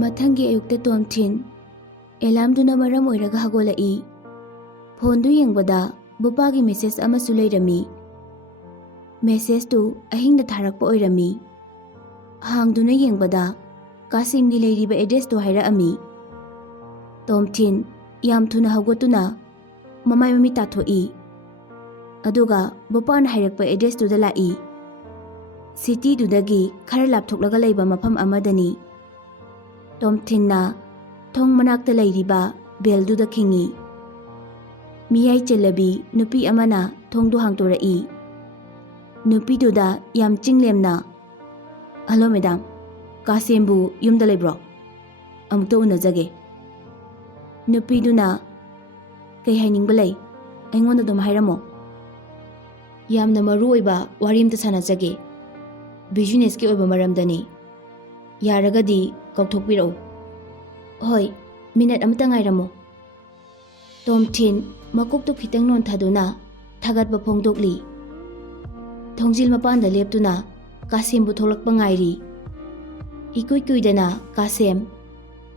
ꯃꯊꯪꯒꯤ ꯑꯌꯨꯛꯇ ꯇꯣꯝꯊꯤꯟ ꯑꯦꯂꯥꯝꯗꯨꯅ ꯃꯔꯝ ꯑꯣꯏꯔꯒ ꯍꯧꯒꯠꯂꯛꯏ꯫ ꯐꯣꯟꯗꯨ ꯌꯦꯡꯕꯗ ꯕꯨꯄꯥꯒꯤ ꯃꯦꯁꯦꯖ ꯑꯃꯁꯨ ꯂꯩꯔꯝꯃꯤ꯫ ꯃꯦꯁꯦꯖꯇꯨ ꯑꯍꯤꯡꯗ ꯊꯥꯔꯛꯄ ꯑꯣꯏꯔꯝꯃꯤ꯫ ꯍꯥꯡꯗꯨꯅ ꯌꯦꯡꯕꯗ ꯀꯥꯁꯤꯝꯒꯤ ꯂꯩꯔꯤꯕ ꯑꯦꯗ꯭ꯔꯦꯁꯇꯨ ꯍꯥꯏꯔꯛꯑꯝꯃꯤ꯫ ꯇꯣꯝꯊꯤꯟ ꯌꯥꯝ ꯊꯨꯅ ꯍꯧꯒꯠꯇꯨꯅ ꯃꯃꯥꯏ ꯃꯃꯤꯠ ꯇꯥꯊꯣꯛꯏ꯫ ꯑꯗꯨꯒ ꯕꯨꯄꯥꯅ ꯍꯥꯏꯔꯛꯄ ꯑꯦꯗ꯭ꯔꯦꯁꯇꯨꯗ ꯂꯥꯛꯏ꯫ ꯁꯤꯇꯤꯗꯨꯗꯒꯤ ꯈꯔ ꯂꯥꯞꯊꯣꯛꯂꯒ ꯂꯩꯕ ꯃꯐꯝ ꯑꯃꯗꯅꯤ꯫ ꯇꯣꯝꯊꯤꯟꯅ ꯊꯣꯡ ꯃꯅꯥꯛꯇ ꯂꯩꯔꯤꯕ ꯕꯦꯜꯗꯨꯗ ꯈꯤꯡꯉꯤ꯫ ꯃꯤꯌꯥꯏ ꯆꯜꯂꯕꯤ ꯅꯨꯄꯤ ꯑꯃꯅ ꯊꯣꯡꯗꯨ ꯍꯥꯡꯇꯣꯔꯛꯏ꯫ ꯅꯨꯄꯤꯗꯨꯗ ꯌꯥꯝ ꯆꯤꯡꯂꯦꯝꯅ, "ꯍꯜꯂꯣ ꯃꯦꯗꯥꯝ, ꯀꯥꯁꯤꯝꯕꯨ ꯌꯨꯝꯗ ꯂꯩꯕ꯭ꯔꯣ? ꯑꯃꯨꯛꯇ ꯎꯅꯖꯒꯦ." ꯅꯨꯄꯤꯗꯨꯅ, "ꯀꯩ ꯍꯥꯏꯅꯤꯡꯕ ꯂꯩ? ꯑꯩꯉꯣꯟꯗ ꯑꯗꯨꯝ ꯍꯥꯏꯔꯝꯃꯣ. ꯌꯥꯝꯅ ꯃꯔꯨ ꯑꯣꯏꯕ ꯋꯥꯔꯤ ꯑꯃꯇ ꯁꯥꯟꯅꯖꯒꯦ. ꯕꯤꯖꯤꯅꯦꯁꯀꯤ ꯑꯣꯏꯕ ꯃꯔꯝꯗꯅꯤ. ꯌꯥꯔꯒꯗꯤ ꯀꯧꯊꯣꯛꯄꯤꯔꯛꯎ." "ꯍꯣꯏ, ꯃꯤꯅꯠ ꯑꯃꯇ ꯉꯥꯏꯔꯝꯃꯣ." ꯇꯣꯝꯊꯤꯟ ꯃꯀꯣꯛꯇꯨ ꯈꯤꯇꯪ ꯅꯣꯟꯊꯗꯨꯅ ꯊꯥꯒꯠꯄ ꯐꯣꯡꯗꯣꯛꯂꯤ꯫ ꯊꯣꯡꯖꯤꯜ ꯃꯄꯥꯟꯗ ꯂꯦꯞꯇꯨꯅ ꯀꯥꯁꯤꯝꯕꯨ ꯊꯣꯛꯂꯛꯄ ꯉꯥꯏꯔꯤ꯫ ꯏꯀꯨꯏ ꯀꯨꯏꯗꯅ ꯀꯥꯁꯤꯝ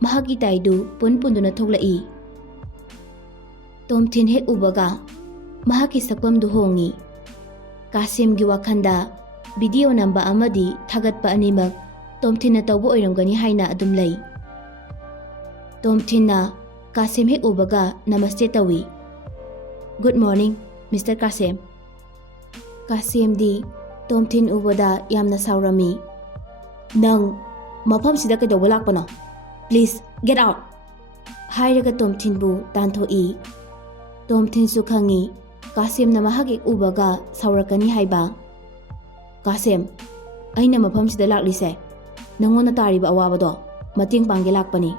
ꯃꯍꯥꯛꯀꯤ ꯇꯥꯏꯗꯨ ꯄꯨꯟꯗꯨꯅ ꯊꯣꯛꯂꯛꯏ꯫ ꯇꯣꯝꯊꯤꯟ ꯍꯦꯛ ꯎꯕꯒ ꯃꯍꯥꯛꯀꯤ ꯁꯛꯐꯝꯗꯨ ꯍꯣꯡꯉꯤ꯫ ꯀꯥꯁꯤꯝꯒꯤ ꯋꯥꯈꯜꯗ ꯚꯤꯗꯤꯑꯣ ꯅꯝꯕ ꯑꯃꯗꯤ ꯊꯥꯒꯠꯄ ꯑꯅꯤꯃꯛ ꯇꯣꯝꯊꯤꯟꯅ ꯇꯧꯕ ꯑꯣꯏꯔꯝꯒꯅꯤ ꯍꯥꯏꯅ ꯑꯗꯨꯝ ꯂꯩ꯫ ꯇꯣꯝꯊꯤꯟꯅ ꯀꯥꯁꯤꯝ ꯍꯦꯛ ꯎꯕꯒ ꯅꯃꯁꯇꯦ ꯇꯧꯏ꯫ "Good morning, mister Kasim." ꯀꯥꯁꯤꯝꯗꯤ ꯇꯣꯝꯊꯤꯟ ꯎꯕꯗ ꯌꯥꯝꯅ ꯁꯥꯎꯔꯝꯃꯤ꯫ "ꯅꯪ ꯃꯐꯝꯁꯤꯗ ꯀꯩꯗꯧꯕ ꯂꯥꯛꯄꯅꯣ? Please get out!" ꯍꯥꯏꯔꯒ ꯇꯣꯝꯊꯤꯟꯕꯨ ꯇꯥꯟꯊꯣꯛꯏ꯫ ꯇꯣꯝꯊꯤꯟꯁꯨ ꯈꯪꯏ ꯀꯥꯁꯤꯝꯅ ꯃꯍꯥꯛ ꯍꯦꯛ ꯎꯕꯒ ꯁꯥꯎꯔꯛꯀꯅꯤ ꯍꯥꯏꯕ꯫ "ꯀꯥꯁꯤꯝ, ꯑꯩꯅ ꯃꯐꯝꯁꯤꯗ ꯂꯥꯛꯂꯤꯁꯦ ꯅꯪꯉꯣꯟꯗ ꯇꯥꯔꯤꯕ ꯑꯋꯥꯕꯗꯣ ꯃꯇꯦꯡ ꯄꯥꯡꯒꯦ ꯂꯥꯛꯄꯅꯤ."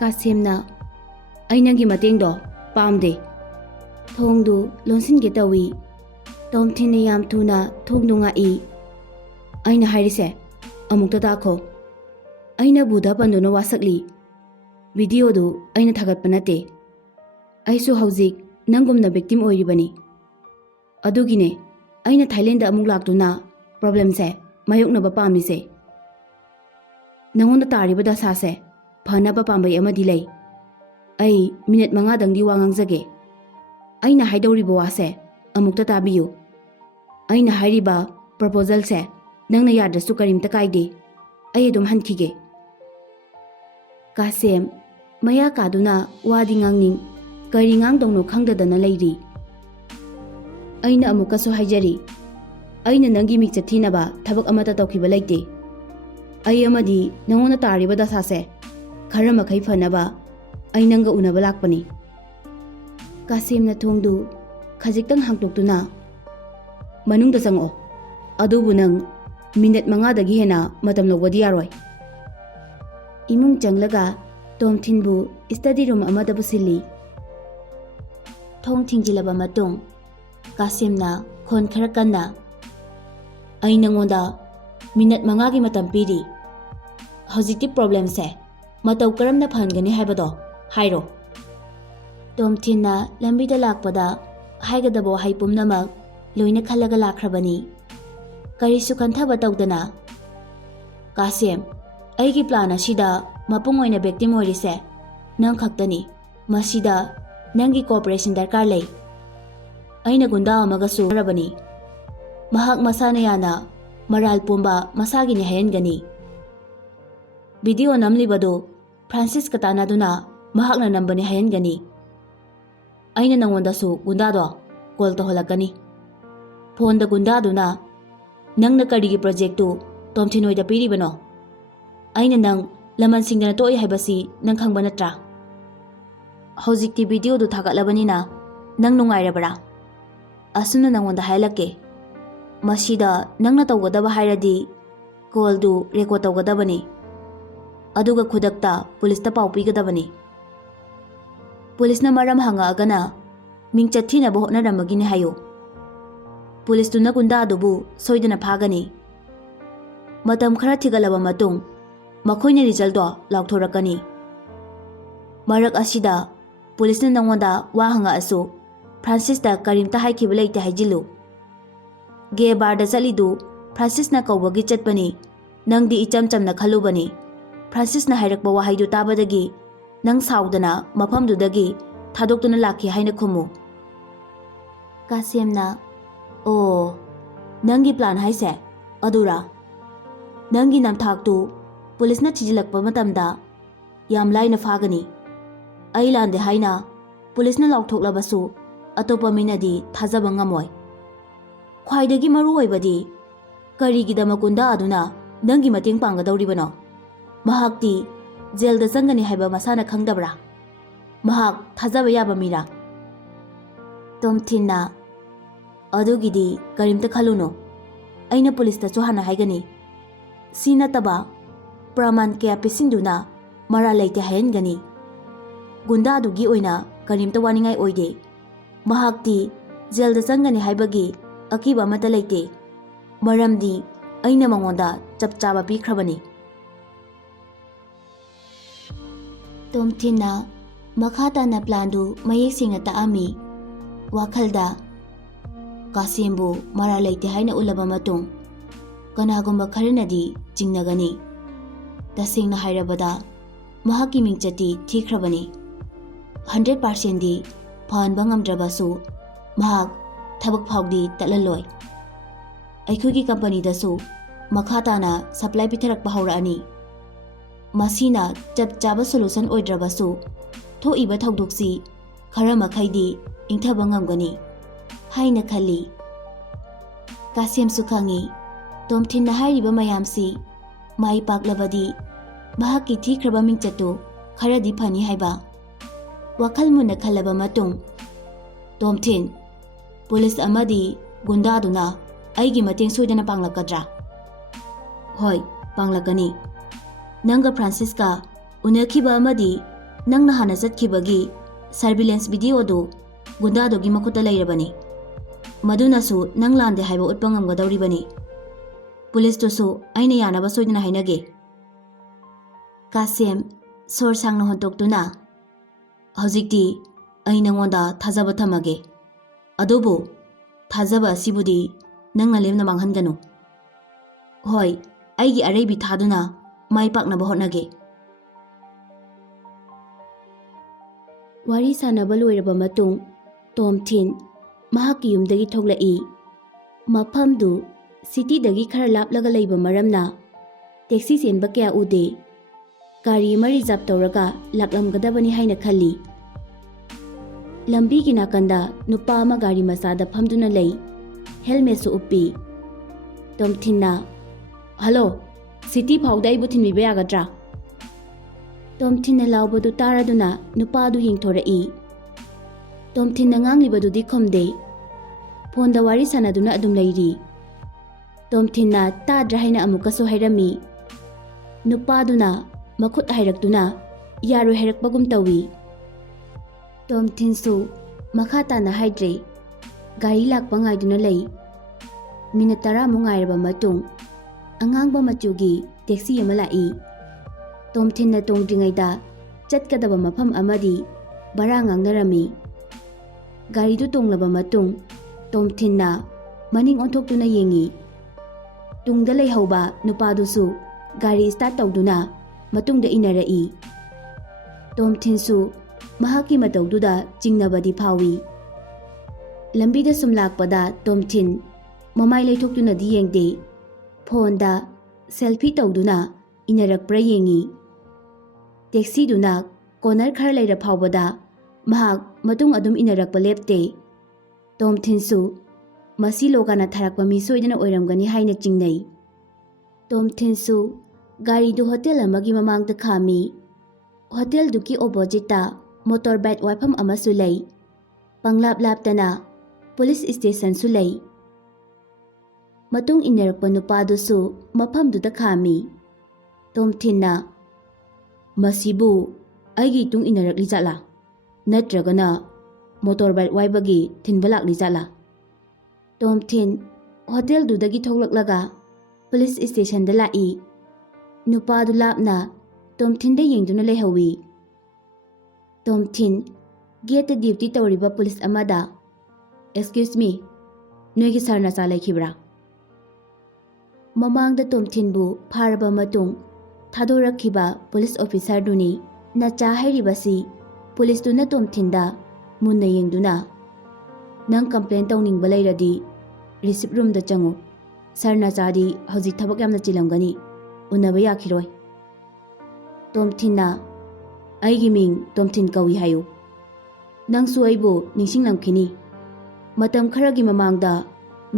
ꯀꯥꯁꯤꯝꯅ, "ꯑꯩ ꯅꯪꯒꯤ ꯃꯇꯦꯡꯗꯣ ꯄꯥꯝꯗꯦ." ꯊꯣꯡꯗꯨ ꯂꯣꯟꯁꯤꯟꯒꯦ ꯇꯧꯏ꯫ ꯇꯣꯝꯊꯤꯟꯅ ꯌꯥꯝ ꯊꯨꯅ ꯊꯣꯡꯗꯨ ꯉꯥꯛꯏ꯫ "ꯑꯩꯅ ꯍꯥꯏꯔꯤꯁꯦ ꯑꯃꯨꯛꯇ ꯇꯥꯈꯣ꯫ ꯑꯩꯅ ꯕꯨꯙ ꯄꯟꯗꯨꯅ ꯋꯥꯁꯛꯂꯤ꯫ ꯚꯤꯗꯤꯑꯣꯗꯨ ꯑꯩꯅ ꯊꯥꯒꯠꯄ ꯅꯠꯇꯦ꯫ ꯑꯩꯁꯨ ꯍꯧꯖꯤꯛ ꯅꯪꯒꯨꯝꯅ ꯚꯤꯛꯇꯤꯝ ꯑꯣꯏꯔꯤꯕꯅꯤ꯫ ꯑꯗꯨꯒꯤꯅꯦ ꯑꯩꯅ ꯊꯥꯏꯂꯦꯟꯗ ꯑꯃꯨꯛ ꯂꯥꯛꯇꯨꯅ ꯄ꯭ꯔꯣꯕ꯭ꯂꯦꯝꯁꯦ ꯃꯥꯌꯣꯛꯅꯕ ꯄꯥꯝꯂꯤꯁꯦ꯫ ꯅꯪꯉꯣꯟꯗ ꯇꯥꯔꯤꯕ ꯗꯁꯥꯁꯦ ꯐꯅꯕ ꯄꯥꯝꯕꯩ ꯑꯃꯗꯤ ꯂꯩ꯫ ꯑꯩ ꯃꯤꯅꯠ 5ꯗꯪꯗꯤ ꯋꯥ ꯉꯥꯡꯖꯒꯦ꯫ ꯑꯩꯅ ꯍꯥꯏꯗꯧꯔꯤꯕ ꯋꯥꯁꯦ ꯑꯃꯨꯛꯇ ꯇꯥꯕꯤꯌꯨ꯫ ꯑꯩꯅ ꯍꯥꯏꯔꯤꯕ ꯄ꯭ꯔꯄꯣꯖꯜꯁꯦ ꯅꯪꯅ ꯌꯥꯗ꯭ꯔꯁꯨ ꯀꯔꯤꯝꯇ ꯀꯥꯏꯗꯦ꯫ ꯑꯩ ꯑꯗꯨꯝ ꯍꯟꯈꯤꯒꯦ." ꯀꯥꯁꯤꯝ ꯃꯌꯥ ꯀꯥꯗꯨꯅ ꯋꯥꯗꯤ ꯉꯥꯡꯅꯤꯡ ꯀꯔꯤ ꯉꯥꯡꯗꯧꯅꯣ ꯈꯪꯗꯗꯅ ꯂꯩꯔꯤ꯫ "ꯑꯩꯅ ꯑꯃꯨꯛꯀꯁꯨ ꯍꯥꯏꯖꯔꯤ, ꯑꯩꯅ ꯅꯪꯒꯤ ꯃꯤꯡꯆꯠ ꯊꯤꯅꯕ ꯊꯕꯛ ꯑꯃꯠꯇ ꯇꯧꯈꯤꯕ ꯂꯩꯇꯦ꯫ ꯑꯩ ꯑꯃꯗꯤ ꯅꯪꯉꯣꯟꯗ ꯇꯥꯔꯤꯕ ꯗꯁꯥꯁꯦ ꯈꯔ ꯃꯈꯩ ꯐꯅꯕ ꯑꯩ ꯅꯪꯒ ꯎꯅꯕ ꯂꯥꯛꯄꯅꯤ." ꯀꯥꯁꯤꯝꯅ ꯊꯣꯡꯗꯨ ꯈꯖꯤꯛꯇꯪ ꯍꯥꯡꯇꯣꯛꯇꯨꯅ, "ꯃꯅꯨꯡꯗ ꯆꯪꯉꯛꯑꯣ. ꯑꯗꯨꯕꯨ ꯅꯪ ꯃꯤꯅꯠ 5ꯗꯒꯤ ꯍꯦꯟꯅ ꯃꯇꯝ ꯂꯧꯕꯗꯤ ꯌꯥꯔꯣꯏ." ꯏꯃꯨꯡ ꯆꯪꯂꯒ ꯇꯣꯝꯊꯤꯟꯕꯨ ꯁ꯭ꯇꯗꯤ ꯔꯨꯝ ꯑꯃꯗ ꯄꯨꯁꯤꯜꯂꯤ꯫ ꯊꯣꯡ ꯊꯤꯡꯖꯤꯜꯂꯕ ꯃꯇꯨꯡ ꯀꯥꯁꯤꯝꯅ ꯈꯣꯟ ꯈꯔ ꯀꯟꯅ, "ꯑꯩ ꯅꯪꯉꯣꯟꯗ ꯃꯤꯅꯠ 5ꯒꯤ ꯃꯇꯝ ꯄꯤꯔꯤ꯫ ꯍꯧꯖꯤꯛꯇꯤ ꯄ꯭ꯔꯣꯕ꯭ꯂꯦꯝꯁꯦ ꯃꯇꯧ ꯀꯔꯝꯅ ꯐꯍꯟꯒꯅꯤ ꯍꯥꯏꯕꯗꯣ ꯍꯥꯏꯔꯣ." ꯇꯣꯝꯊꯤꯟꯅ ꯂꯝꯕꯤꯗ ꯂꯥꯛꯄꯗ ꯍꯥꯏꯒꯗꯕ ꯋꯥꯍꯩ ꯄꯨꯝꯅꯃꯛ ꯂꯣꯏꯅ ꯈꯜꯂꯒ ꯂꯥꯛꯈ꯭ꯔꯕꯅꯤ꯫ ꯀꯔꯤꯁꯨ ꯈꯟꯊꯕ ꯇꯧꯗꯅ, "ꯀꯥꯁꯤꯝ, ꯑꯩꯒꯤ ꯄ꯭ꯂꯥꯟ ꯑꯁꯤꯗ ꯃꯄꯨꯡ ꯑꯣꯏꯅ ꯚꯤꯛꯇꯤꯝ ꯑꯣꯏꯔꯤꯁꯦ ꯅꯪ ꯈꯛꯇꯅꯤ꯫ ꯃꯁꯤꯗ ꯅꯪꯒꯤ ꯀꯣꯑꯣꯄꯔꯦꯁꯟ ꯗꯔꯀꯥꯔ ꯂꯩ꯫ ꯑꯩꯅ ꯒꯨꯟꯗꯥ ꯑꯃꯒꯁꯨ ꯈꯪꯅꯔꯕꯅꯤ꯫ ꯃꯍꯥꯛ ꯃꯁꯥꯅ ꯌꯥꯅ ꯃꯔꯥꯜ ꯄꯨꯝꯕ ꯃꯁꯥꯒꯤꯅꯤ ꯍꯥꯏꯍꯟꯒꯅꯤ꯫ ꯚꯤꯗꯤꯑꯣ ꯅꯝꯂꯤꯕꯗꯨ ꯐ꯭ꯔꯥꯟꯁꯤꯁꯀ ꯇꯥꯟꯅꯗꯨꯅ ꯃꯍꯥꯛꯅ ꯅꯝꯕꯅꯤ ꯍꯥꯏꯍꯟꯒꯅꯤ꯫ ꯑꯩꯅ ꯅꯪꯉꯣꯟꯗꯁꯨ ꯒꯨꯟꯗꯥꯗꯣ ꯀꯣꯜ ꯇꯧꯍꯜꯂꯛꯀꯅꯤ꯫ ꯐꯣꯟꯗ ꯒꯨꯟꯗꯥꯗꯨꯅ, ꯅꯪꯅ ꯀꯔꯤꯒꯤ ꯄ꯭ꯔꯣꯖꯦꯛꯇꯨ ꯇꯣꯝꯊꯤꯟ ꯍꯣꯏꯗ ꯄꯤꯔꯤꯕꯅꯣ? ꯑꯩꯅ ꯅꯪ ꯂꯃꯟꯁꯤꯡꯗꯅ ꯇꯣꯛꯏ ꯍꯥꯏꯕꯁꯤ ꯅꯪ ꯈꯪꯕ ꯅꯠꯇ꯭ꯔꯥ? ꯍꯧꯖꯤꯛꯇꯤ ꯚꯤꯗꯤꯑꯣꯗꯨ ꯊꯥꯒꯠꯂꯕꯅꯤꯅ ꯅꯪ ꯅꯨꯡꯉꯥꯏꯔꯕ꯭ꯔꯥ? ꯑꯁꯨꯝꯅ ꯅꯪꯉꯣꯟꯗ ꯍꯥꯏꯍꯜꯂꯛꯀꯦ꯫ ꯃꯁꯤꯗ ꯅꯪꯅ ꯇꯧꯒꯗꯕ ꯍꯥꯏꯔꯗꯤ ꯀꯣꯜꯗꯨ ꯔꯦꯀꯣꯔꯗ ꯇꯧꯒꯗꯕꯅꯤ꯫ ꯑꯗꯨꯒ ꯈꯨꯗꯛꯇ ꯄꯨꯂꯤꯁꯇ ꯄꯥꯎ ꯄꯤꯒꯗꯕꯅꯤ꯫ ꯄꯨꯂꯤꯁꯅ ꯃꯔꯝ ꯍꯪꯉꯛꯑꯒꯅ ꯃꯤꯡꯆꯠ ꯊꯤꯅꯕ ꯍꯣꯠꯅꯔꯝꯕꯒꯤꯅꯤ ꯍꯥꯏꯌꯨ꯫ ꯄꯨꯂꯤꯁꯇꯨꯅ ꯒꯨꯟꯗꯥꯗꯨꯕꯨ ꯁꯣꯏꯗꯅ ꯐꯥꯒꯅꯤ꯫ ꯃꯇꯝ ꯈꯔ ꯊꯤꯒꯠꯂꯕ ꯃꯇꯨꯡ ꯃꯈꯣꯏꯅ ꯔꯤꯖꯜꯇꯣ ꯂꯥꯎꯊꯣꯔꯛꯀꯅꯤ꯫ ꯃꯔꯛ ꯑꯁꯤꯗ ꯄꯨꯂꯤꯁꯅ ꯅꯪꯉꯣꯟꯗ ꯋꯥ ꯍꯪꯉꯛꯑꯁꯨ ꯐ꯭ꯔꯥꯟꯁꯤꯁꯇ ꯀꯔꯤꯝꯇ ꯍꯥꯏꯈꯤꯕ ꯂꯩꯇꯦ ꯍꯥꯏꯖꯤꯜꯂꯨ꯫ ꯒꯦ ꯕꯥꯔꯗ ꯆꯠꯂꯤꯗꯨ ꯐ꯭ꯔꯥꯟꯁꯤꯁꯅ ꯀꯧꯕꯒꯤ ꯆꯠꯄꯅꯤ, ꯅꯪꯗꯤ ꯏꯆꯝ ꯆꯝꯅ ꯈꯜꯂꯨꯕꯅꯤ꯫ ꯐ꯭ꯔꯥꯟꯁꯤꯁꯅ ꯍꯥꯏꯔꯛꯄ ꯋꯥꯍꯩꯗꯨ ꯇꯥꯕꯗꯒꯤ ꯅꯪ ꯁꯥꯎꯗꯅ ꯃꯐꯝꯗꯨꯗꯒꯤ ꯊꯥꯗꯣꯛꯇꯨꯅ ꯂꯥꯛꯈꯤ ꯍꯥꯏꯅ ꯈꯨꯝꯃꯨ꯫ ꯀꯥꯁꯦꯝꯅ ꯑꯣ ꯅꯪꯒꯤ ꯄ꯭ꯂꯥꯟ ꯍꯥꯏꯁꯦ ꯑꯗꯨꯔꯥ? ꯅꯪꯒꯤ ꯅꯝꯊꯥꯛꯇꯨ ꯄꯨꯂꯤꯁꯅ ꯊꯤꯖꯤꯜꯂꯛꯄ ꯃꯇꯝꯗ ꯌꯥꯝ ꯂꯥꯏꯅ ꯐꯥꯒꯅꯤ꯫ ꯑꯩ ꯂꯥꯟꯗꯦ ꯍꯥꯏꯅ ꯄꯨꯂꯤꯁꯅ ꯂꯥꯎꯊꯣꯛꯂꯕꯁꯨ ꯑꯇꯣꯞꯄ ꯃꯤꯅꯗꯤ ꯊꯥꯖꯕ ꯉꯝꯃꯣꯏ꯫ ꯈ꯭ꯋꯥꯏꯗꯒꯤ ꯃꯔꯨ ꯑꯣꯏꯕꯗꯤ ꯀꯔꯤꯒꯤꯗꯃꯛ ꯒꯨꯟꯗꯥ ꯑꯗꯨꯅ ꯅꯪꯒꯤ ꯃꯇꯦꯡ ꯄꯥꯡꯒꯗꯧꯔꯤꯕꯅꯣ? ꯃꯍꯥꯛꯇꯤ ꯖꯦꯜꯗ ꯆꯪꯒꯅꯤ ꯍꯥꯏꯕ ꯃꯁꯥꯅ ꯈꯪꯗꯕ꯭ꯔꯥ? ꯃꯍꯥꯛ ꯊꯥꯖꯕ ꯌꯥꯕ ꯃꯤꯔꯥ? ꯇꯣꯝꯊꯤꯟꯅ ꯑꯗꯨꯒꯤꯗꯤ ꯀꯔꯤꯝꯇ ꯈꯜꯂꯨꯅꯨ, ꯑꯩꯅ ꯄꯨꯂꯤꯁꯇꯁꯨ ꯍꯥꯟꯅ ꯍꯥꯏꯒꯅꯤ꯫ ꯁꯤ ꯅꯠꯇꯕ ꯄ꯭ꯔꯃꯥꯟ ꯀꯌꯥ ꯄꯤꯁꯤꯟꯗꯨꯅ ꯃꯔꯥꯜ ꯂꯩꯇꯦ ꯍꯥꯏꯍꯟꯒꯅꯤ꯫ ꯒꯨꯟꯗꯥꯗꯨꯒꯤ ꯑꯣꯏꯅ ꯀꯔꯤꯝꯇ ꯋꯥꯅꯤꯡꯉꯥꯏ ꯑꯣꯏꯗꯦ꯫ ꯃꯍꯥꯛꯇꯤ ꯖꯦꯜꯗ ꯆꯪꯒꯅꯤ ꯍꯥꯏꯕꯒꯤ ꯑꯀꯤꯕ ꯑꯃꯠꯇ ꯂꯩꯇꯦ, ꯃꯔꯝꯗꯤ ꯑꯩꯅ ꯃꯉꯣꯟꯗ ꯆꯞ ꯆꯥꯕ ꯄꯤꯈ꯭ꯔꯕꯅꯤ꯫ ꯇꯣꯝꯊꯤꯟꯅ ꯃꯈꯥ ꯇꯥꯅ ꯄ꯭ꯂꯥꯟꯗꯨ ꯃꯌꯦꯛ ꯁꯦꯡꯅ ꯇꯥꯛꯑꯝꯃꯤ꯫ ꯋꯥꯈꯜꯗ ꯀꯥꯁꯦꯝꯕꯨ ꯃꯔꯥꯜ ꯂꯩꯇꯦ ꯍꯥꯏꯅ ꯎꯠꯂꯕ ꯃꯇꯨꯡ ꯀꯅꯥꯒꯨꯝꯕ ꯈꯔꯅꯗꯤ ꯆꯤꯡꯅꯒꯅꯤ꯫ ꯇꯁꯦꯡꯅ ꯍꯥꯏꯔꯕꯗ ꯃꯍꯥꯛꯀꯤ ꯃꯤꯡꯆꯠꯇꯤ ꯊꯤꯈ꯭ꯔꯕꯅꯤ꯫ 100%ꯗꯤ ꯐꯍꯟꯕ ꯉꯝꯗ꯭ꯔꯕꯁꯨ ꯃꯍꯥꯛ ꯊꯕꯛ ꯐꯥꯎꯗꯤ ꯇꯠꯂꯂꯣꯏ꯫ ꯑꯩꯈꯣꯏꯒꯤ ꯀꯝꯄꯅꯤꯗꯁꯨ ꯃꯈꯥ ꯇꯥꯅ ꯁꯄ꯭ꯂꯥꯏ ꯄꯤꯊꯔꯛꯄ ꯍꯧꯔꯛꯑꯅꯤ꯫ ꯃꯁꯤꯅ ꯆꯞ ꯆꯥꯕ ꯁꯣꯂꯨꯁꯟ ꯑꯣꯏꯗ꯭ꯔꯕꯁꯨ ꯊꯣꯛꯏꯕ ꯊꯧꯗꯣꯛꯁꯤ ꯈꯔ ꯃꯈꯩꯗꯤ ꯏꯪꯊꯕ ꯉꯝꯒꯅꯤ ꯍꯥꯏꯅ ꯈꯜꯂꯤ꯫ ꯀꯥꯁꯦꯝꯁꯨ ꯈꯪꯏ ꯇꯣꯝꯊꯤꯟꯅ ꯍꯥꯏꯔꯤꯕ ꯃꯌꯥꯝꯁꯤ ꯃꯥꯏ ꯄꯥꯛꯂꯕꯗꯤ ꯃꯍꯥꯛꯀꯤ ꯊꯤꯈ꯭ꯔꯕ ꯃꯤꯡꯆꯠꯇꯨ ꯈꯔꯗꯤ ꯐꯅꯤ ꯍꯥꯏꯕ꯫ ꯋꯥꯈꯜ ꯃꯨꯟꯅ ꯈꯜꯂꯕ ꯃꯇꯨꯡ ꯇꯣꯝꯊꯤꯟ, ꯄꯨꯂꯤꯁ ꯑꯃꯗꯤ ꯒꯨꯟꯗꯥꯗꯨꯅ ꯑꯩꯒꯤ ꯃꯇꯦꯡ ꯁꯣꯏꯗꯅ ꯄꯥꯡꯂꯛꯀꯗ꯭ꯔꯥ? ꯍꯣꯏ, ꯄꯥꯡꯂꯛꯀꯅꯤ꯫ ꯅꯪꯒ ꯐ꯭ꯔꯥꯟꯁꯤꯁꯀ ꯎꯅꯈꯤꯕ ꯑꯃꯗꯤ ꯅꯪꯅ ꯍꯥꯟꯅ ꯆꯠꯈꯤꯕꯒꯤ ꯁꯔꯚꯤꯂꯦꯟꯁ ꯚꯤꯗꯤꯑꯣꯗꯨ ꯒꯨꯟꯗꯥꯗꯨꯒꯤ ꯃꯈꯨꯠꯇ ꯂꯩꯔꯕꯅꯤ꯫ ꯃꯗꯨꯅꯁꯨ ꯅꯪ ꯂꯥꯟꯗꯦ ꯍꯥꯏꯕ ꯎꯠꯄ ꯉꯝꯒꯗꯧꯔꯤꯕꯅꯤ꯫ ꯄꯨꯂꯤꯁꯇꯨꯁꯨ ꯑꯩꯅ ꯌꯥꯅꯕ ꯁꯣꯏꯗꯅ ꯍꯥꯏꯅꯒꯦ꯫ ꯀꯥꯁꯦꯝ ꯁꯣꯔ ꯁꯥꯡꯅ ꯍꯣꯟꯇꯣꯛꯇꯨꯅ ꯍꯧꯖꯤꯛꯇꯤ ꯑꯩ ꯅꯉꯣꯟꯗ ꯊꯥꯖꯕ ꯊꯝꯃꯒꯦ, ꯑꯗꯨꯕꯨ ꯊꯥꯖꯕ ꯑꯁꯤꯕꯨꯗꯤ ꯅꯪꯅ ꯂꯦꯝꯅ ꯃꯥꯡꯍꯟꯒꯅꯨ꯫ ꯍꯣꯏ, ꯑꯩꯒꯤ ꯑꯔꯩꯕꯤ ꯊꯥꯗꯨꯅ ꯃꯥꯏ ꯄꯥꯛꯅꯕ ꯍꯣꯠꯅꯒꯦ꯫ ꯋꯥꯔꯤ ꯁꯥꯟꯅꯕ ꯂꯣꯏꯔꯕ ꯃꯇꯨꯡ ꯇꯣꯝꯊꯤꯟ ꯃꯍꯥꯛꯀꯤ ꯌꯨꯝꯗꯒꯤ ꯊꯣꯛꯂꯛꯏ꯫ ꯃꯐꯝꯗꯨ ꯁꯤꯇꯤꯗꯒꯤ ꯈꯔ ꯂꯥꯞꯂꯒ ꯂꯩꯕ ꯃꯔꯝꯅ ꯇꯦꯛꯁꯤ ꯆꯦꯟꯕ ꯀꯌꯥ ꯎꯗꯦ꯫ ꯒꯥꯔꯤ ꯑꯃ ꯔꯤꯖꯥꯔꯚ ꯇꯧꯔꯒ ꯂꯥꯛꯂꯝꯒꯗꯕꯅꯤ ꯍꯥꯏꯅ ꯈꯜꯂꯤ꯫ ꯂꯝꯕꯤꯒꯤ ꯅꯥꯀꯟꯗ ꯅꯨꯄꯥ ꯑꯃ ꯒꯥꯔꯤ ꯃꯆꯥꯗ ꯐꯝꯗꯨꯅ ꯂꯩ, ꯍꯦꯜꯃꯦꯠꯁꯨ ꯎꯞꯄꯤ꯫ ꯇꯣꯝꯊꯤꯟꯅ ꯍꯜꯂꯣ, ꯁꯤꯇꯤ ꯐꯥꯎꯗ ꯑꯩꯕꯨ ꯊꯤꯟꯕꯤꯕ ꯌꯥꯒꯗ꯭ꯔꯥ? ꯇꯣꯝꯊꯤꯟꯅ ꯂꯥꯎꯕꯗꯨ ꯇꯥꯔꯗꯨꯅ ꯅꯨꯄꯥꯗꯨ ꯌꯦꯡꯊꯣꯔꯛꯏ꯫ ꯇꯣꯝꯊꯤꯟꯅ ꯉꯥꯡꯂꯤꯕꯗꯨꯗꯤ ꯈꯨꯝꯗꯦ, ꯐꯣꯟꯗ ꯋꯥꯔꯤ ꯁꯥꯟꯅꯗꯨꯅ ꯑꯗꯨꯝ ꯂꯩꯔꯤ꯫ ꯇꯣꯝꯊꯤꯟꯅ ꯇꯥꯗ꯭ꯔꯥ ꯍꯥꯏꯅ ꯑꯃꯨꯛꯀꯁꯨ ꯍꯥꯏꯔꯝꯃꯤ꯫ ꯅꯨꯄꯥꯗꯨꯅ ꯃꯈꯨꯠ ꯍꯥꯏꯔꯛꯇꯨꯅ ꯌꯥꯔꯣꯏ ꯍꯥꯏꯔꯛꯄꯒꯨꯝ ꯇꯧꯏ꯫ ꯇꯣꯝꯊꯤꯟꯁꯨ ꯃꯈꯥ ꯇꯥꯅ ꯍꯥꯏꯗ꯭ꯔꯦ, ꯒꯥꯔꯤ ꯂꯥꯛꯄ ꯉꯥꯏꯗꯨꯅ ꯂꯩ꯫ ꯃꯤꯅꯠ 10ꯃꯨꯛ ꯉꯥꯏꯔꯕ ꯃꯇꯨꯡ ꯑꯉꯥꯡꯕ ꯃꯆꯨꯒꯤ ꯇꯦꯛꯁꯤ ꯑꯃ ꯂꯥꯛꯏ꯫ ꯇꯣꯝꯊꯤꯟꯅ ꯇꯣꯡꯗ꯭ꯔꯤꯉꯩꯗ ꯆꯠꯀꯗꯕ ꯃꯐꯝ ꯑꯃꯗꯤ ꯚꯔꯥ ꯉꯥꯡꯅꯔꯝꯃꯤ꯫ ꯒꯥꯔꯤꯗꯨ ꯇꯣꯡꯂꯕ ꯃꯇꯨꯡ ꯇꯣꯝꯊꯤꯟꯅ ꯃꯅꯤꯡ ꯑꯣꯟꯊꯣꯛꯇꯨꯅ ꯌꯦꯡꯉꯤ꯫ ꯇꯨꯡꯗ ꯂꯩꯍꯧꯕ ꯅꯨꯄꯥꯗꯨꯁꯨ ꯒꯥꯔꯤ ꯁ꯭ꯇꯥꯔꯠ ꯇꯧꯗꯨꯅ ꯃꯇꯨꯡꯗ ꯏꯟꯅꯔꯛꯏ꯫ ꯇꯣꯝꯊꯤꯟꯁꯨ ꯃꯍꯥꯛꯀꯤ ꯃꯇꯧꯗꯨꯗ ꯆꯤꯡꯅꯕꯗꯤ ꯐꯥꯎꯏ꯫ ꯂꯝꯕꯤꯗ ꯁꯨꯝ ꯂꯥꯛꯄꯗ ꯇꯣꯝꯊꯤꯟ ꯃꯃꯥꯏ ꯂꯩꯊꯣꯛꯇꯨꯅꯗꯤ ꯌꯦꯡꯗꯦ, ꯐꯣꯟꯗ ꯁꯦꯜꯐꯤ ꯇꯧꯗꯨꯅ ꯏꯟꯅꯔꯛꯄ꯭ꯔꯥ ꯌꯦꯡꯉꯤ꯫ ꯇꯦꯛꯁꯤꯗꯨꯅ ꯀꯣꯅꯔ ꯈꯔ ꯂꯩꯔ ꯐꯥꯎꯕꯗ ꯃꯍꯥꯛ ꯃꯇꯨꯡ ꯑꯗꯨꯝ ꯏꯟꯅꯔꯛꯄ ꯂꯦꯞꯇꯦ꯫ ꯇꯣꯝꯊꯤꯟꯁꯨ ꯃꯁꯤ ꯂꯣꯒꯥꯅ ꯊꯥꯔꯛꯄ ꯃꯤ ꯁꯣꯏꯗꯅ ꯑꯣꯏꯔꯝꯒꯅꯤ ꯍꯥꯏꯅ ꯆꯤꯡꯅꯩ꯫ ꯇꯣꯝꯊꯤꯟꯁꯨ ꯒꯥꯔꯤꯗꯨ ꯍꯣꯇꯦꯜ ꯑꯃꯒꯤ ꯃꯃꯥꯡꯗ ꯈꯥꯝꯃꯤ꯫ ꯍꯣꯇꯦꯜꯗꯨꯒꯤ ꯑꯣꯄꯣꯖꯤꯠꯇ ꯃꯣꯇꯣꯔ ꯕꯥꯏꯛ ꯋꯥꯏꯐꯝ ꯑꯃꯁꯨ ꯂꯩ꯫ ꯄꯪꯂꯥꯞ ꯂꯥꯞꯇꯅ ꯄꯨꯂꯤꯁ ꯏꯁꯇꯦꯁꯟꯁꯨ ꯂꯩ꯫ ꯃꯇꯨꯡ ꯏꯟꯅꯔꯛꯄ ꯅꯨꯄꯥꯗꯨꯁꯨ ꯃꯐꯝꯗꯨꯗ ꯈꯥꯝꯃꯤ꯫ ꯇꯣꯝꯊꯤꯟꯅ ꯃꯁꯤꯕꯨ ꯑꯩꯒꯤ ꯇꯨꯡ ꯏꯟꯅꯔꯛꯂꯤ ꯖꯥꯠꯂꯥ? ꯅꯠꯇ꯭ꯔꯒꯅ ꯃꯣꯇꯣꯔ ꯕꯥꯏꯛ ꯋꯥꯏꯕꯒꯤ ꯊꯤꯟꯕ ꯂꯥꯛꯂꯤ ꯖꯥꯠꯂꯥ? ꯇꯣꯝꯊꯤꯟ ꯍꯣꯇꯦꯜꯗꯨꯗꯒꯤ ꯊꯣꯛꯂꯛꯂꯒ ꯄꯨꯂꯤꯁ ꯏꯁꯇꯦꯁꯟꯗ ꯂꯥꯛꯏ꯫ ꯅꯨꯄꯥꯗꯨ ꯂꯥꯞꯅ ꯇꯣꯝꯊꯤꯟꯗ ꯌꯦꯡꯗꯨꯅ ꯂꯩꯍꯧꯏ꯫ ꯇꯣꯝꯊꯤꯟ ꯒꯦꯠꯇ ꯗ꯭ꯌꯨꯇꯤ ꯇꯧꯔꯤꯕ ꯄꯨꯂꯤꯁ ꯑꯃꯗ "ꯑꯦꯛꯁꯀ꯭ꯌꯨꯁ ꯃꯤ, ꯅꯣꯏꯒꯤ ꯁꯥꯔ ꯅꯆꯥ ꯂꯩꯈꯤꯕ꯭ꯔꯥ?" ꯃꯃꯥꯡꯗ ꯇꯣꯝꯊꯤꯟꯕꯨ ꯐꯥꯔꯕ ꯃꯇꯨꯡ ꯊꯥꯗꯣꯔꯛꯈꯤꯕ ꯄꯨꯂꯤꯁ ꯑꯣꯐꯤꯁꯥꯔꯗꯨꯅꯤ ꯅꯆꯥ ꯍꯥꯏꯔꯤꯕꯁꯤ ꯄꯨꯂꯤꯁꯇꯨꯅ ꯇꯣꯝꯊꯤꯟꯗ ꯃꯨꯟꯅ ꯌꯦꯡꯗꯨꯅ ꯅꯪ ꯀꯝꯄ꯭ꯂꯦꯟ ꯇꯧꯅꯤꯡꯕ ꯂꯩꯔꯗꯤ ꯔꯤꯁꯤꯞ ꯔꯨꯝꯗ ꯆꯪꯉꯨ ꯁꯥꯔ ꯅꯆꯥꯗꯤ ꯍꯧꯖꯤꯛ ꯊꯕꯛ ꯌꯥꯝꯅ ꯆꯤꯜꯂꯝꯒꯅꯤ ꯎꯅꯕ ꯌꯥꯈꯤꯔꯣꯏ ꯇꯣꯝꯊꯤꯟꯅ ꯑꯩꯒꯤ ꯃꯤꯡ ꯇꯣꯝꯊꯤꯟ ꯀꯧꯏ ꯍꯥꯏꯌꯨ ꯅꯪꯁꯨ ꯑꯩꯕꯨ ꯅꯤꯡꯁꯤꯡꯂꯝꯈꯤꯅꯤ ꯃꯇꯝ ꯈꯔꯒꯤ ꯃꯃꯥꯡꯗ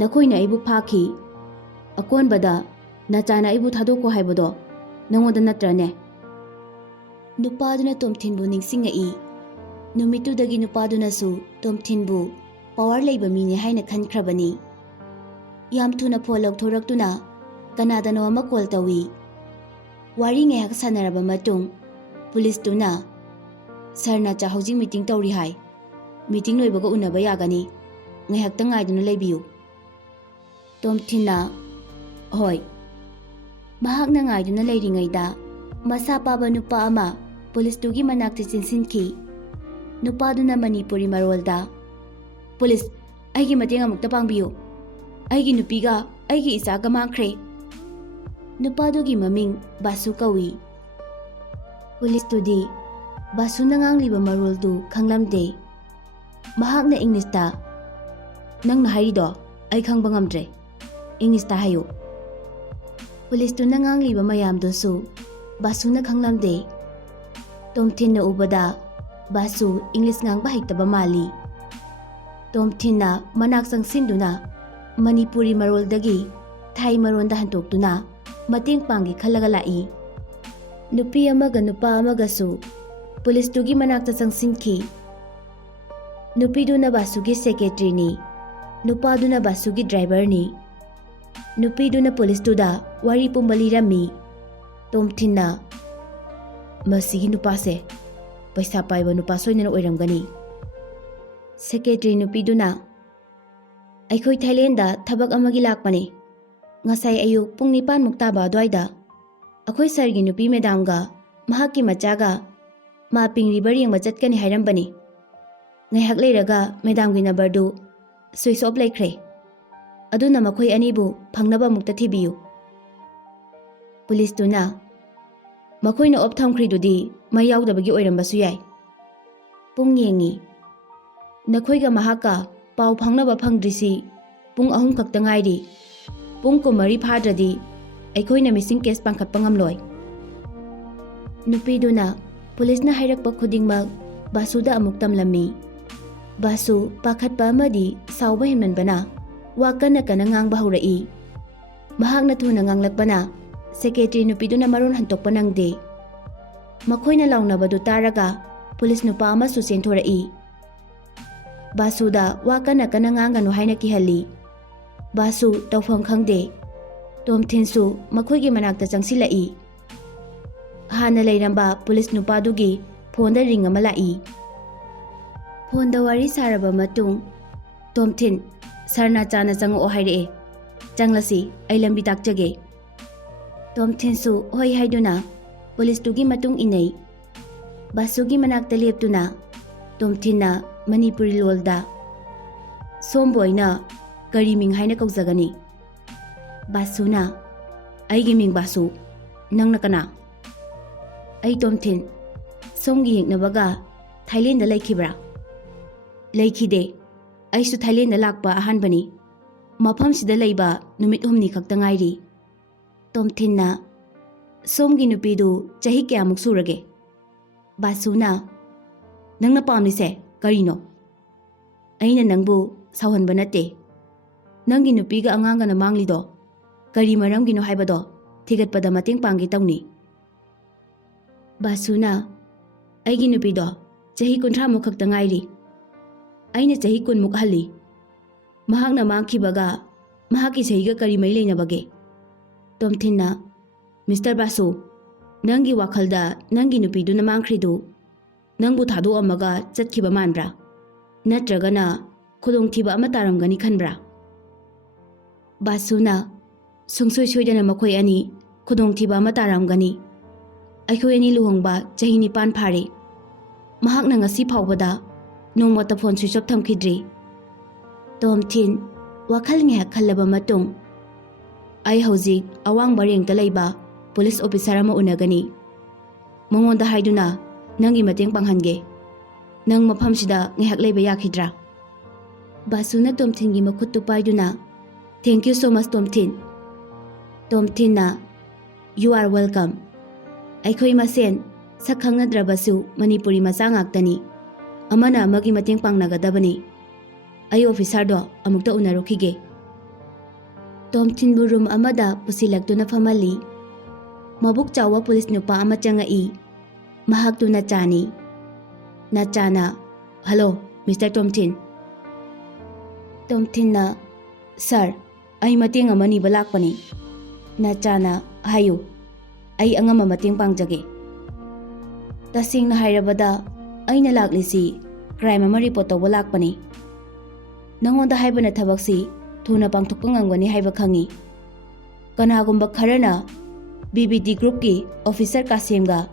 ꯅꯈꯣꯏꯅ ꯑꯩꯕꯨ ꯐꯥꯈꯤ ꯑꯀꯣꯟꯕꯗ ꯅꯆꯥꯅ ꯑꯩꯕꯨ ꯊꯥꯗꯣꯛꯈꯣ ꯍꯥꯏꯕꯗꯣ ꯅꯪꯉꯣꯟꯗ ꯅꯠꯇ꯭ꯔꯅꯦ ꯅꯨꯄꯥꯗꯨꯅ ꯇꯣꯝꯊꯤꯟꯕꯨ ꯅꯤꯡꯁꯤꯡꯉꯛꯏ ꯅꯨꯃꯤꯠꯇꯨꯗꯒꯤ ꯅꯨꯄꯥꯗꯨꯅꯁꯨ ꯇꯣꯝꯊꯤꯟꯕꯨ ꯄꯋꯥꯔ ꯂꯩꯕ ꯃꯤꯅꯤ ꯍꯥꯏꯅ ꯈꯟꯈ꯭ꯔꯕꯅꯤ ꯌꯥꯝ ꯊꯨꯅ ꯐꯣꯟ ꯂꯧꯊꯣꯔꯛꯇꯨꯅ ꯀꯅꯥꯗꯅꯣ ꯑꯃ ꯀꯣꯜ ꯇꯧꯏ ꯋꯥꯔꯤ ꯉꯥꯏꯍꯥꯛ ꯁꯥꯟꯅꯔꯕ ꯃꯇꯨꯡ ꯄꯨꯂꯤꯁꯇꯨꯅ ꯁꯥꯔ ꯅꯆꯥ ꯍꯧꯖꯤꯛ ꯃꯤꯇꯤꯡ ꯇꯧꯔꯤ ꯍꯥꯏ ꯃꯤꯇꯤꯡ ꯂꯣꯏꯕꯒ ꯎꯅꯕ ꯌꯥꯒꯅꯤ ꯉꯥꯏꯍꯥꯛꯇꯪ ꯉꯥꯏꯗꯨꯅ ꯂꯩꯕꯤꯌꯨ ꯇꯣꯝꯊꯤꯟꯅ ꯍꯣꯏ ꯃꯍꯥꯛꯅ ꯉꯥꯏꯗꯨꯅ ꯂꯩꯔꯤꯉꯩꯗ ꯃꯁꯥ ꯄꯥꯕ ꯅꯨꯄꯥ ꯑꯃ ꯄꯨꯂꯤꯁꯇꯨꯒꯤ ꯃꯅꯥꯛꯇ ꯆꯦꯟꯁꯤꯟꯈꯤ ꯅꯨꯄꯥꯗꯨꯅ ꯃꯅꯤꯄꯨꯔꯤ ꯃꯔꯣꯜꯗ ꯄꯨꯂꯤꯁ ꯑꯩꯒꯤ ꯃꯇꯦꯡ ꯑꯃꯨꯛꯇ ꯄꯥꯡꯕꯤꯌꯨ ꯑꯩꯒꯤ ꯅꯨꯄꯤꯒ ꯑꯩꯒꯤ ꯏꯆꯥꯒ ꯃꯥꯡꯈ꯭ꯔꯦ ꯅꯨꯄꯥꯗꯨꯒꯤ ꯃꯃꯤꯡ ꯕꯥꯁꯨ ꯀꯧꯏ ꯄꯨꯂꯤꯁꯇꯨꯗꯤ ꯕꯥꯁꯨꯅ ꯉꯥꯡꯂꯤꯕ ꯃꯔꯣꯜꯗꯨ ꯈꯪꯂꯝꯗꯦ ꯃꯍꯥꯛꯅ ꯏꯪꯂꯤꯁꯇ ꯅꯪꯅ ꯍꯥꯏꯔꯤꯗꯣ ꯑꯩ ꯈꯪꯕ ꯉꯝꯗ꯭ꯔꯦ ꯏꯪꯂꯤꯁꯇ ꯍꯥꯏꯌꯨ ꯄꯨꯂꯤꯁꯇꯨꯅ ꯉꯥꯡꯂꯤꯕ ꯃꯌꯥꯝꯗꯨꯁꯨ ꯕꯥꯁꯨꯅ ꯈꯪꯂꯝꯗꯦ ꯇꯣꯝꯊꯤꯟꯅ ꯎꯕꯗ ꯕꯥꯁꯨ ꯏꯪꯂꯤꯁ ꯉꯥꯡꯕ ꯍꯩꯇꯕ ꯃꯥꯜꯂꯤ ꯇꯣꯝꯊꯤꯟꯅ ꯃꯅꯥꯛ ꯆꯪꯁꯤꯟꯗꯨꯅ ꯃꯅꯤꯄꯨꯔꯤ ꯃꯔꯣꯜꯗꯒꯤ ꯊꯥꯏ ꯃꯔꯣꯟꯗ ꯍꯟꯗꯣꯛꯇꯨꯅ ꯃꯇꯦꯡ ꯄꯥꯡꯒꯦ ꯈꯜꯂꯒ ꯂꯥꯛꯏ ꯅꯨꯄꯤ ꯑꯃꯒ ꯅꯨꯄꯥ ꯑꯃꯒꯁꯨ ꯄꯨꯂꯤꯁꯇꯨꯒꯤ ꯃꯅꯥꯛꯇ ꯆꯪꯁꯤꯟꯈꯤ ꯅꯨꯄꯤꯗꯨꯅ ꯕꯥꯁꯨꯒꯤ ꯁꯦꯀ꯭ꯔꯦꯇꯔꯤꯅꯤ ꯅꯨꯄꯥꯗꯨꯅ ꯕꯥꯁꯨꯒꯤ ꯗ꯭ꯔꯥꯏꯚꯔꯅꯤ ꯅꯨꯄꯤꯗꯨꯅ ꯄꯨꯂꯤꯁꯇꯨꯗ ꯋꯥꯔꯤ ꯄꯨꯝꯕ ꯂꯤꯔꯝꯃꯤ ꯇꯣꯝꯊꯤꯟꯅ ꯃꯁꯤꯒꯤ ꯅꯨꯄꯥꯁꯦ ꯄꯩꯁꯥ ꯄꯥꯏꯕ ꯅꯨꯄꯥ ꯁꯣꯏꯗꯅ ꯑꯣꯏꯔꯝꯒꯅꯤ ꯁꯦꯀ꯭ꯔꯦꯇꯔꯤ ꯅꯨꯄꯤꯗꯨꯅ ꯑꯩꯈꯣꯏ ꯊꯥꯏꯂꯦꯟꯗ ꯊꯕꯛ ꯑꯃꯒꯤ ꯂꯥꯛꯄꯅꯤ ꯉꯁꯥꯏ ꯑꯌꯨꯛ ꯄꯨꯡ 9 ꯇꯥꯕ ꯑꯗꯨꯋꯥꯏꯗ ꯑꯩꯈꯣꯏ ꯁꯥꯔꯒꯤ ꯅꯨꯄꯤ ꯃꯦꯗꯥꯝꯒ ꯃꯍꯥꯛꯀꯤ ꯃꯆꯥꯒ ꯃꯥꯄꯤꯡ ꯔꯤꯚꯔ ꯌꯦꯡꯕ ꯆꯠꯀꯅꯤ ꯍꯥꯏꯔꯝꯕꯅꯤ ꯉꯥꯏꯍꯥꯛ ꯂꯩꯔꯒ ꯃꯦꯗꯥꯝꯒꯤ ꯅꯝꯕꯔꯗꯨ ꯁ꯭ꯋꯤꯆ ꯑꯣꯐ ꯂꯩꯈ꯭ꯔꯦ ꯑꯗꯨꯅ ꯃꯈꯣꯏ ꯑꯅꯤꯕꯨ ꯐꯪꯅꯕ ꯑꯃꯨꯛꯇ ꯊꯤꯕꯤꯌꯨ ꯄꯨꯂꯤꯁꯇꯨꯅ ꯃꯈꯣꯏꯅ ꯑꯣꯐ ꯊꯝꯈ꯭ꯔꯤꯗꯨꯗꯤ ꯃꯩ ꯌꯥꯎꯗꯕꯒꯤ ꯑꯣꯏꯔꯝꯕꯁꯨ ꯌꯥꯏ ꯄꯨꯡ ꯌꯦꯡꯉꯤ ꯅꯈꯣꯏꯒ ꯃꯍꯥꯛꯀ ꯄꯥꯎ ꯐꯥꯎꯅꯕ ꯐꯪꯗ꯭ꯔꯤꯁꯤ ꯄꯨꯡ 3 ꯈꯛꯇ ꯉꯥꯏꯔꯤ ꯄꯨꯡ 20 ꯐꯥꯗ꯭ꯔꯗꯤ ꯑꯩꯈꯣꯏꯅ ꯃꯤꯁꯤꯡ ꯀꯦꯁ ꯄꯥꯡꯈꯠꯄ ꯉꯝꯂꯣꯏ ꯅꯨꯄꯤꯗꯨꯅ ꯄꯨꯂꯤꯁꯅ ꯍꯥꯏꯔꯛꯄ ꯈꯨꯗꯤꯡꯃꯛ ꯕꯥꯁꯨꯗ ꯑꯃꯨꯛ ꯇꯝꯂꯝꯃꯤ ꯕꯥꯁꯨ ꯄꯥꯈꯠꯄ ꯑꯃꯗꯤ ꯁꯥꯎꯕ ꯍꯦꯟꯃꯟꯕꯅ ꯋꯥ ꯀꯟꯅ ꯀꯟꯅ ꯉꯥꯡꯕ ꯍꯧꯔꯛꯏ ꯃꯍꯥꯛꯅ ꯊꯨꯅ ꯉꯥꯡꯂꯛꯄꯅ ꯁꯦꯀ꯭ꯔꯦꯇꯔꯤ ꯅꯨꯄꯤꯗꯨꯅ ꯃꯔꯣꯟ ꯍꯟꯇꯣꯛꯄ ꯅꯪꯗꯦ ꯃꯈꯣꯏꯅ ꯂꯥꯎꯅꯕꯗꯨ ꯇꯥꯔꯒ ꯄꯨꯂꯤꯁ ꯅꯨꯄꯥ ꯑꯃꯁꯨ ꯆꯦꯟꯊꯣꯔꯛꯏ ꯕꯥꯁꯨꯗ ꯋꯥ ꯀꯟꯅ ꯀꯟꯅ ꯉꯥꯡꯒꯅꯨ ꯍꯥꯏꯅ ꯀꯤꯍꯜꯂꯤ ꯕꯥꯁꯨ ꯇꯧꯐꯝ ꯈꯪꯗꯦ ꯇꯣꯝꯊꯤꯟꯁꯨ ꯃꯈꯣꯏꯒꯤ ꯃꯅꯥꯛꯇ ꯆꯪꯁꯤꯜꯂꯛꯏ ꯍꯥꯟꯅ ꯂꯩꯔꯝꯕ ꯄꯨꯂꯤꯁ ꯅꯨꯄꯥꯗꯨꯒꯤ ꯐꯣꯟꯗ ꯔꯤꯡ ꯑꯃ ꯂꯥꯛꯏ ꯐꯣꯟꯗ ꯋꯥꯔꯤ ꯁꯥꯔꯕ ꯃꯇꯨꯡ ꯇꯣꯝꯊꯤꯟ ꯁꯥꯔ ꯅꯆꯥꯅ ꯆꯪꯉꯛꯑꯣ ꯍꯥꯏꯔꯛꯑꯦ ꯆꯪꯂꯁꯤ ꯑꯩ ꯂꯝꯕꯤ ꯇꯥꯛꯆꯒꯦ ꯇꯣꯝꯊꯤꯟꯁꯨ ꯍꯣꯏ ꯍꯥꯏꯗꯨꯅ ꯄꯨꯂꯤꯁꯇꯨꯒꯤ ꯃꯇꯨꯡ ꯏꯟꯅꯩ ꯕꯥꯁꯨꯒꯤ ꯃꯅꯥꯛꯇ ꯂꯦꯞꯇꯨꯅ ꯇꯣꯝꯊꯤꯟꯅ ꯃꯅꯤꯄꯨꯔꯤ ꯂꯣꯜꯗ ꯁꯣꯝꯕꯨ ꯑꯩꯅ ꯀꯔꯤ ꯃꯤꯡ ꯍꯥꯏꯅ ꯀꯧꯖꯒꯅꯤ ꯕꯥꯁꯨꯅ ꯑꯩꯒꯤ ꯃꯤꯡ ꯕꯥꯁꯨ ꯅꯪꯅ ꯀꯅꯥ ꯑꯩ ꯇꯣꯝꯊꯤꯟ ꯁꯣꯝꯒꯤ ꯌꯦꯛꯅꯕꯒ ꯊꯥꯏꯂꯦꯟꯗ ꯂꯩꯈꯤꯕ꯭ꯔꯥ ꯂꯩꯈꯤꯗꯦ ꯑꯩꯁꯨ ꯊꯥꯏꯂꯦꯟꯗ ꯂꯥꯛꯄ ꯑꯍꯥꯟꯕꯅꯤ ꯃꯐꯝꯁꯤꯗ ꯂꯩꯕ ꯅꯨꯃꯤꯠ 8 ꯈꯛꯇ ꯉꯥꯏꯔꯤ ꯇꯣꯝꯊꯤꯟꯅ ꯁꯣꯝꯒꯤ ꯅꯨꯄꯤꯗꯨ ꯆꯍꯤ ꯀꯌꯥꯃꯨꯛ ꯁꯨꯔꯒꯦ ꯕꯥꯁꯨꯅ ꯅꯪꯅ ꯄꯥꯝꯂꯤꯁꯦ ꯀꯔꯤꯅꯣ ꯑꯩꯅ ꯅꯪꯕꯨ ꯁꯥꯎꯍꯟꯕ ꯅꯠꯇꯦ ꯅꯪꯒꯤ ꯅꯨꯄꯤꯒ ꯑꯉꯥꯡꯒꯅ ꯃꯥꯡꯂꯤꯗꯣ ꯀꯔꯤ ꯃꯔꯝꯒꯤꯅꯣ ꯍꯥꯏꯕꯗꯣ ꯊꯤꯒꯠꯄꯗ ꯃꯇꯦꯡ ꯄꯥꯡꯒꯦ ꯇꯧꯅꯤ ꯕꯥꯁꯨꯅ ꯑꯩꯒꯤ ꯅꯨꯄꯤꯗꯣ ꯆꯍꯤ 30 ꯈꯛꯇ ꯉꯥꯏꯔꯤ ꯑꯩꯅ ꯆꯍꯤ 10 ꯍꯜꯂꯤ ꯃꯍꯥꯛꯅ ꯃꯥꯡꯈꯤꯕꯒ ꯃꯍꯥꯛꯀꯤ ꯆꯍꯤꯒ ꯀꯔꯤ ꯃꯔꯤ ꯂꯩꯅꯕꯒꯦ ꯇꯣꯝꯊꯤꯟꯅ ꯃꯤꯁꯇꯔ ꯕꯥꯁꯨ ꯅꯪꯒꯤ ꯋꯥꯈꯜꯗ ꯅꯪꯒꯤ ꯅꯨꯄꯤꯗꯨꯅ ꯃꯥꯡꯈ꯭ꯔꯤꯗꯨ ꯅꯪꯕꯨ ꯊꯥꯗꯣꯛꯑꯝꯃꯒ ꯆꯠꯈꯤꯕ ꯃꯥꯟꯕ꯭ꯔꯥ ꯅꯠꯇ꯭ꯔꯒꯅ ꯈꯨꯗꯣꯡꯊꯤꯕ ꯑꯃ ꯇꯥꯔꯝꯒꯅꯤ ꯈꯟꯕ꯭ꯔꯥ ꯕꯥꯁꯨꯅ ꯁꯨꯡꯁꯣꯏ ꯁꯣꯏꯗꯅ ꯃꯈꯣꯏ ꯑꯅꯤ ꯈꯨꯗꯣꯡꯊꯤꯕ ꯑꯃ ꯇꯥꯔꯝꯒꯅꯤ ꯑꯩꯈꯣꯏ ꯑꯅꯤ ꯂꯨꯍꯣꯡꯕ ꯆꯍꯤ 9 ꯐꯥꯔꯦ ꯃꯍꯥꯛꯅ ꯉꯁꯤ ꯐꯥꯎꯕꯗ ꯅꯣꯡꯃꯇ ꯐꯣꯟ ꯁ꯭ꯋꯤꯆ ꯑꯣꯐ ꯊꯝꯈꯤꯗ꯭ꯔꯤ ꯇꯣꯝꯊꯤꯟ ꯋꯥꯈꯜ ꯉꯥꯏꯍꯥꯛ ꯈꯜꯂꯕ ꯃꯇꯨꯡ ꯑꯩ ꯍꯧꯖꯤꯛ ꯑꯋꯥꯡꯕ ꯔꯦꯡꯛꯇ ꯂꯩꯕ pulis officer ama unagani. Mangonda haiduna nangi mateng panghange. Nang mafamsida ngihak leiba yakhidra. Basuna Tomthin gi makhuttu paiduna, "Thank you so much Tomthin." Tomthin na, "You are welcome. Aikhoi masen sakhangnadrabasu Manipuri macha ngaktani. Amana amagi mateng pangnagadabani. Ai officer do amukta unarukhige." Tomthin bu room amada pusilaktuna famali. Mabuk chawa pulis nupa ama changai. Mahak tu Nachani. Nachana, "Hello, Mr. Tomthin." Tomthin na, "Sir, ai mateng amani balakpani." Nachana, "Hayu, ai angama mateng pangjage." Tasingna hairabada aina laklisi crime ama report tawba lakpani. Nangonda haibana thabaksi thuna pangthokpa ngangani haiba khangi. Kanagumba kharana BBD group ki officer Kasemga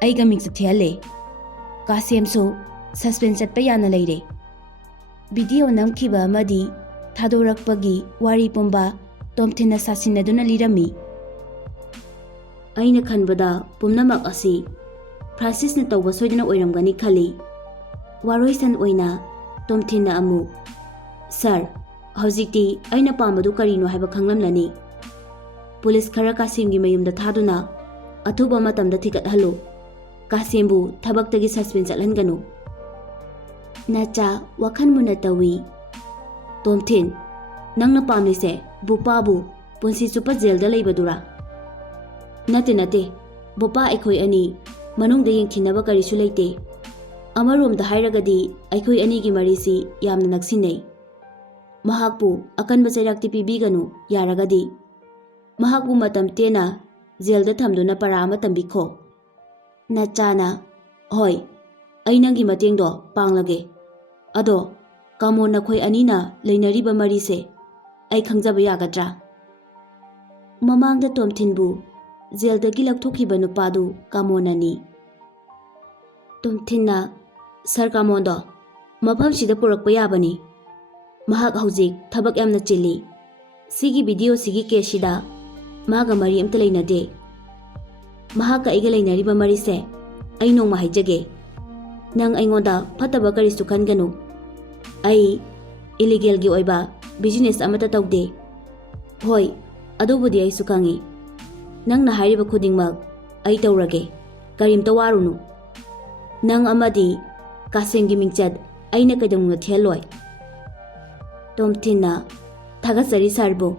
aiga mingsa thiale. Kasem so suspense chatpa yana leire. Video namkhiba amadi thadorakpagi wari pumba Tomthin na sasinaduna lirami. Aina khanbada pumnamak asi Francis na tawba soidana oiramgani khali. Waroisan oina Tomthin na amu, "Sir, hojikti aina pamadu karino haiba khanglamnani. Police khara Kasemgi mayumda thaduna athuba matamda thikat halo. Kasembu thabaktagi suspense chathlanganu." Nacha wakhan muna tawi. "Tomthin, nangna pamlise bupabu punsi chupa jail da leibadura." Nate, bupa aikhoi ani manungda yengthinaba karisu leite. Amaromda hairagadi aikhoi ani gi marisi yamna naksinei. Mahakpu akanba chairakti pibiganu yaragadi. Mahakpu matam tena jail da thamduna para ama tambikho." Nachana, "Hoi, ai nangi matengdo panglage. Ado kamon nakhoi anina leinariba marise ai khangjaba yagadra." Mamangda Tomthinbu jaildagi lakthokiba nupadu kamonani. Tomthinna, "Sir Kamondo, mafamsida purakpa yabani. Mahak hojik thabak yamna chili. Sigi video sigi case sida maga mari amta leinade. Mahaka aiga leinariba marise ai nongma haijage. Nang aingonda phataba karisu khanganu. Ai illegal gi oiba business amata tawde. Hoi, adubudi ai sukhangi. Nang na hairiba khudingmak ai tawrage. Karimta warunu. Nang amadi Kasemgi mingchat aina kaidamna theloi." Tomthinna, "Thagatsari sarbo.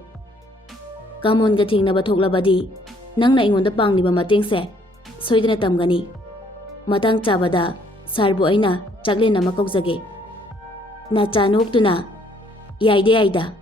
Kamonga thingnaba thoklabadi nangna ingonda pangliba matengse soidana tamgani. Matang chabada sarbo aina chaklen ama kaujage." Nacha noktuna, "Yaide aida.